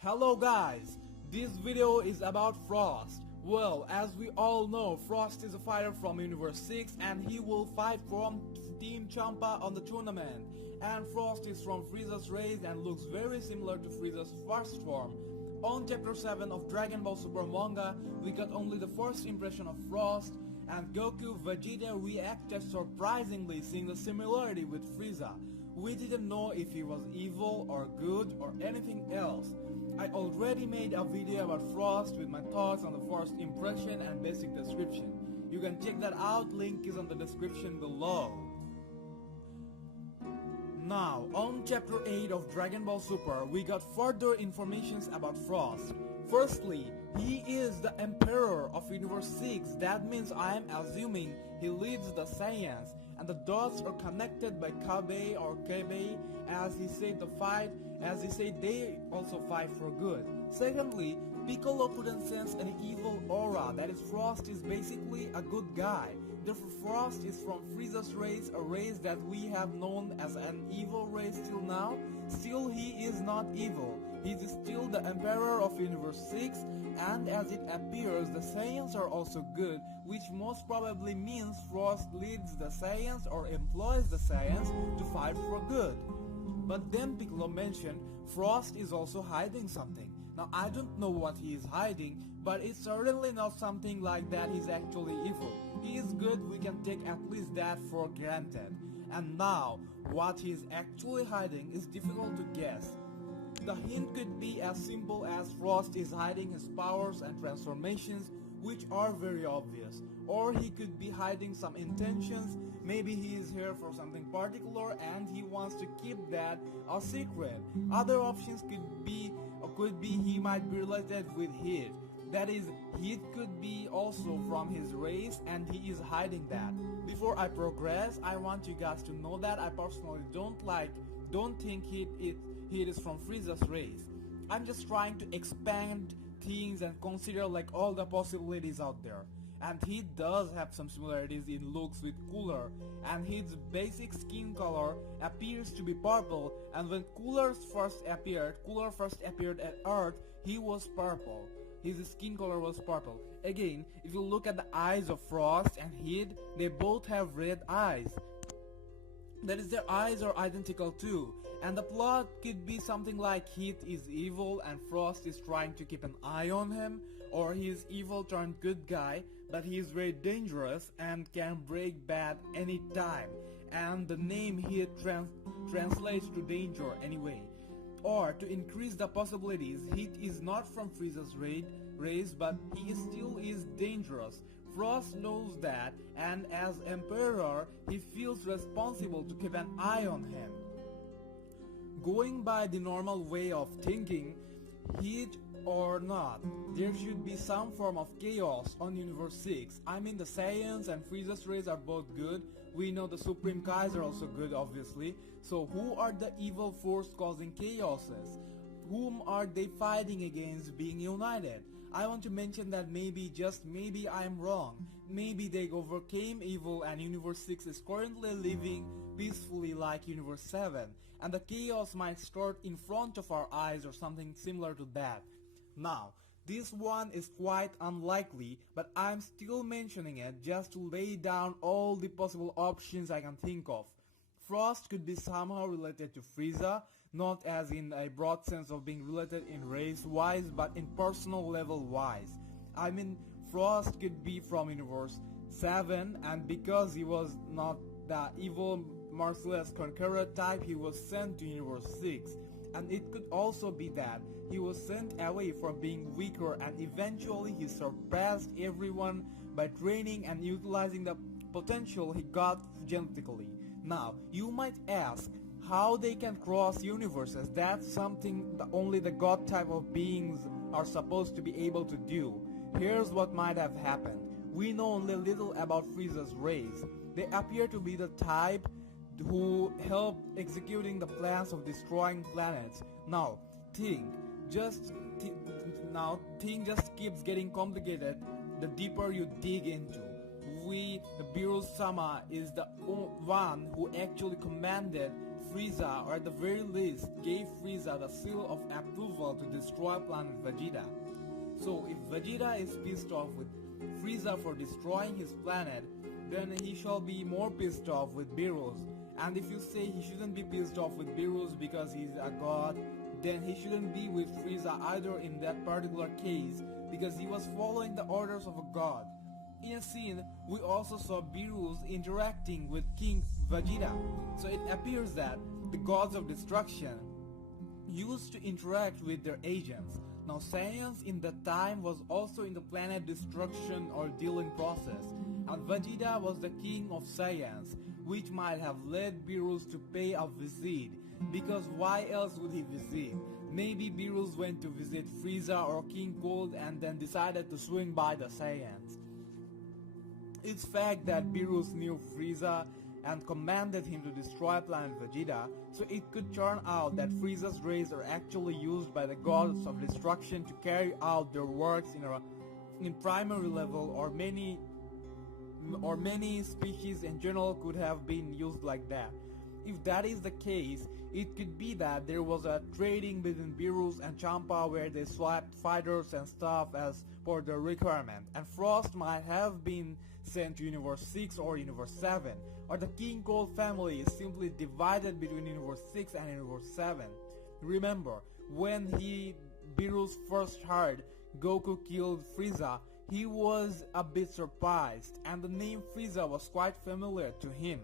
Hello guys, this video is about Frost. Well, as we all know, Frost is a fighter from Universe 6 and he will fight from Team Champa on the tournament. And Frost is from Frieza's race and looks very similar to Frieza's first form. On chapter 7 of Dragon Ball Super manga, we got only the first impression of Frost, and Goku Vegeta reacted surprisingly seeing the similarity with Frieza. We didn't know if he was evil or good or anything else. I already made a video about Frost with my thoughts on the first impression and basic description. You can check that out, link is on the description below. Now, on chapter 8 of Dragon Ball Super, we got further informations about Frost. Firstly, he is the Emperor of Universe 6. That means I am assuming he leads the Saiyans, and the dots are connected by Kabe or Kebe, as he said they also fight for good. Secondly, Piccolo couldn't sense any evil aura, that is Frost is basically a good guy. Therefore Frost is from Frieza's race, a race that we have known as an evil race till now. Still he is not evil, he is still the Emperor of Universe 6, and as it appears the Saiyans are also good, which most probably means Frost leads the Saiyans or employs the Saiyans to fight for good. But then Piccolo mentioned Frost is also hiding something. Now I don't know what he is hiding, but it's certainly not something like that he's actually evil. He is good, we can take at least that for granted. And now, what he is actually hiding is difficult to guess. The hint could be as simple as Frost is hiding his powers and transformations, which are very obvious. Or he could be hiding some intentions, maybe he is here for something particular and he wants to keep that a secret. Other options could be he might be related with Heat. That is, Heat could be also from his race and he is hiding that. Before I progress, I want you guys to know that I personally don't think Heat is from Frieza's race. I'm just trying to expand things and consider like all the possibilities out there. And he does have some similarities in looks with Cooler, and his basic skin color appears to be purple, and when Cooler first appeared at Earth, he was purple. His skin color was purple. Again, if you look at the eyes of Frost and Heat, they both have red eyes. That is, their eyes are identical too, and the plot could be something like Heat is evil and Frost is trying to keep an eye on him, or he is evil turned good guy, but he is very dangerous and can break bad anytime, and the name Heat translates to danger anyway. Or to increase the possibilities, Heat is not from Frieza's race, but he still is dangerous. Frost knows that, and as Emperor, he feels responsible to keep an eye on him. Going by the normal way of thinking, Heat or not, there should be some form of chaos on Universe 6. I mean, the Saiyans and Frieza's race are both good. We know the Supreme Kais are also good, obviously. So who are the evil force causing chaoses? Whom are they fighting against being united? I want to mention that maybe, just maybe, I am wrong. Maybe they overcame evil and Universe 6 is currently living peacefully like Universe 7, and the chaos might start in front of our eyes or something similar to that. Now, this one is quite unlikely, but I'm still mentioning it just to lay down all the possible options I can think of. Frost could be somehow related to Frieza, not as in a broad sense of being related in race-wise, but in personal level-wise. I mean, Frost could be from Universe 7, and because he was not the evil, merciless conqueror type, he was sent to Universe 6. And it could also be that he was sent away for being weaker and eventually he surpassed everyone by training and utilizing the potential he got genetically. Now, you might ask how they can cross universes. That's something that only the god type of beings are supposed to be able to do. Here's what might have happened. We know only little about Frieza's race. They appear to be the type who help executing the plans of destroying planets. Now, thing just keeps getting complicated the deeper you dig into. Beerus-sama is the one who actually commanded Frieza, or at the very least gave Frieza the seal of approval to destroy planet Vegeta. So if Vegeta is pissed off with Frieza for destroying his planet, then he shall be more pissed off with Beerus. And if you say he shouldn't be pissed off with Beerus because he's a god, then he shouldn't be with Frieza either in that particular case, because he was following the orders of a god. In a scene, we also saw Beerus interacting with King Vegeta, so it appears that the gods of destruction used to interact with their agents. Now Saiyans in that time was also in the planet destruction or dealing process, and Vegeta was the king of Saiyans, which might have led Beerus to pay a visit, because why else would he visit? Maybe Beerus went to visit Frieza or King Cold and then decided to swing by the Saiyans. It's fact that Beerus knew Frieza and commanded him to destroy planet Vegeta, so it could turn out that Frieza's rays are actually used by the gods of destruction to carry out their works in primary level, or many species in general could have been used like that. If that is the case, it could be that there was a trading between Beerus and Champa where they swapped fighters and stuff as per their requirement, and Frost might have been sent to Universe 6 or Universe 7, or the King Cold family is simply divided between Universe 6 and Universe 7. Remember, when Beerus first heard Goku killed Frieza, he was a bit surprised, and the name Frieza was quite familiar to him.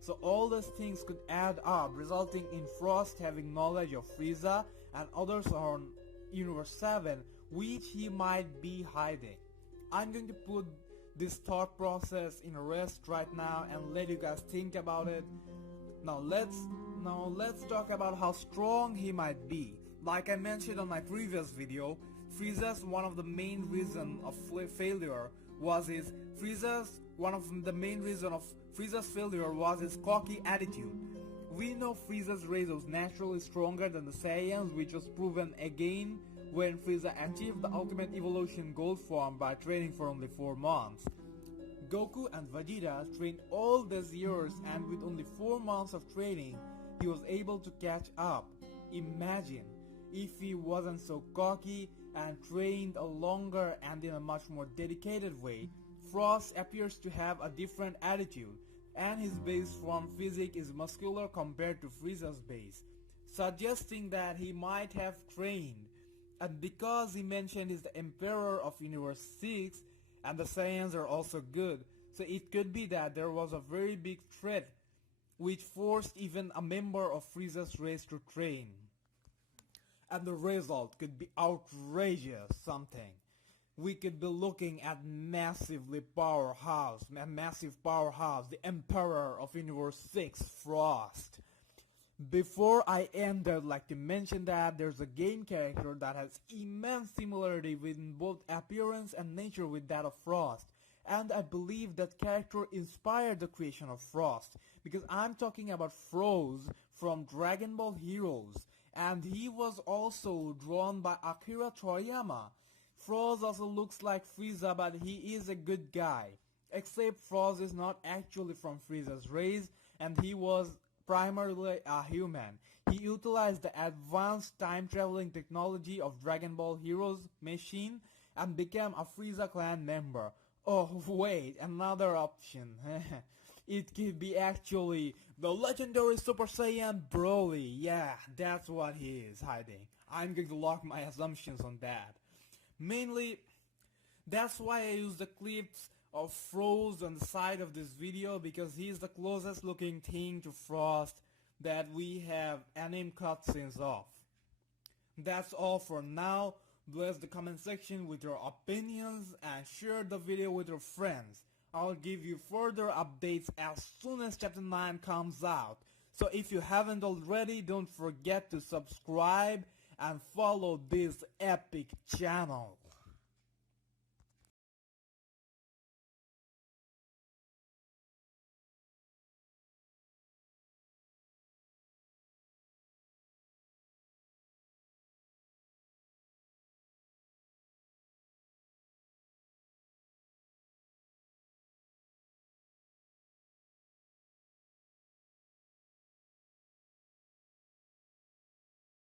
So all these things could add up, resulting in Frost having knowledge of Frieza and others on Universe 7, which he might be hiding. I'm going to put this thought process in rest right now and let you guys think about it. Now let's talk about how strong he might be. Like I mentioned on my previous video, Frieza's one of the main reason of failure was his failure was his cocky attitude. We know Frieza's race was naturally stronger than the Saiyans, which was proven again when Frieza achieved the ultimate evolution gold form by training for only 4 months. Goku and Vegeta trained all these years, and with only 4 months of training, he was able to catch up. Imagine if he wasn't so cocky and trained a longer and in a much more dedicated way. Frost appears to have a different attitude, and his base form physique is muscular compared to Frieza's base, suggesting that he might have trained. And because he mentioned he's the Emperor of Universe 6 and the Saiyans are also good, so it could be that there was a very big threat which forced even a member of Frieza's race to train. And the result could be outrageous something. We could be looking at massive powerhouse, the Emperor of Universe 6, Frost. Before I end, I'd like to mention that there's a game character that has immense similarity in both appearance and nature with that of Frost. And I believe that character inspired the creation of Frost, because I'm talking about Froze from Dragon Ball Heroes, and he was also drawn by Akira Toriyama. Froze also looks like Frieza, but he is a good guy. Except Froze is not actually from Frieza's race, and he was primarily a human. He utilized the advanced time-traveling technology of Dragon Ball Heroes machine and became a Frieza clan member. Oh wait, another option. It could be actually the legendary Super Saiyan Broly. Yeah, that's what he is hiding. I'm going to lock my assumptions on that. Mainly, that's why I use the clips of Froze on the side of this video, because he's the closest looking thing to Frost that we have anime cutscenes of. That's all for now. Bless the comment section with your opinions and share the video with your friends. I'll give you further updates as soon as chapter 9 comes out. So if you haven't already, don't forget to subscribe and follow this epic channel.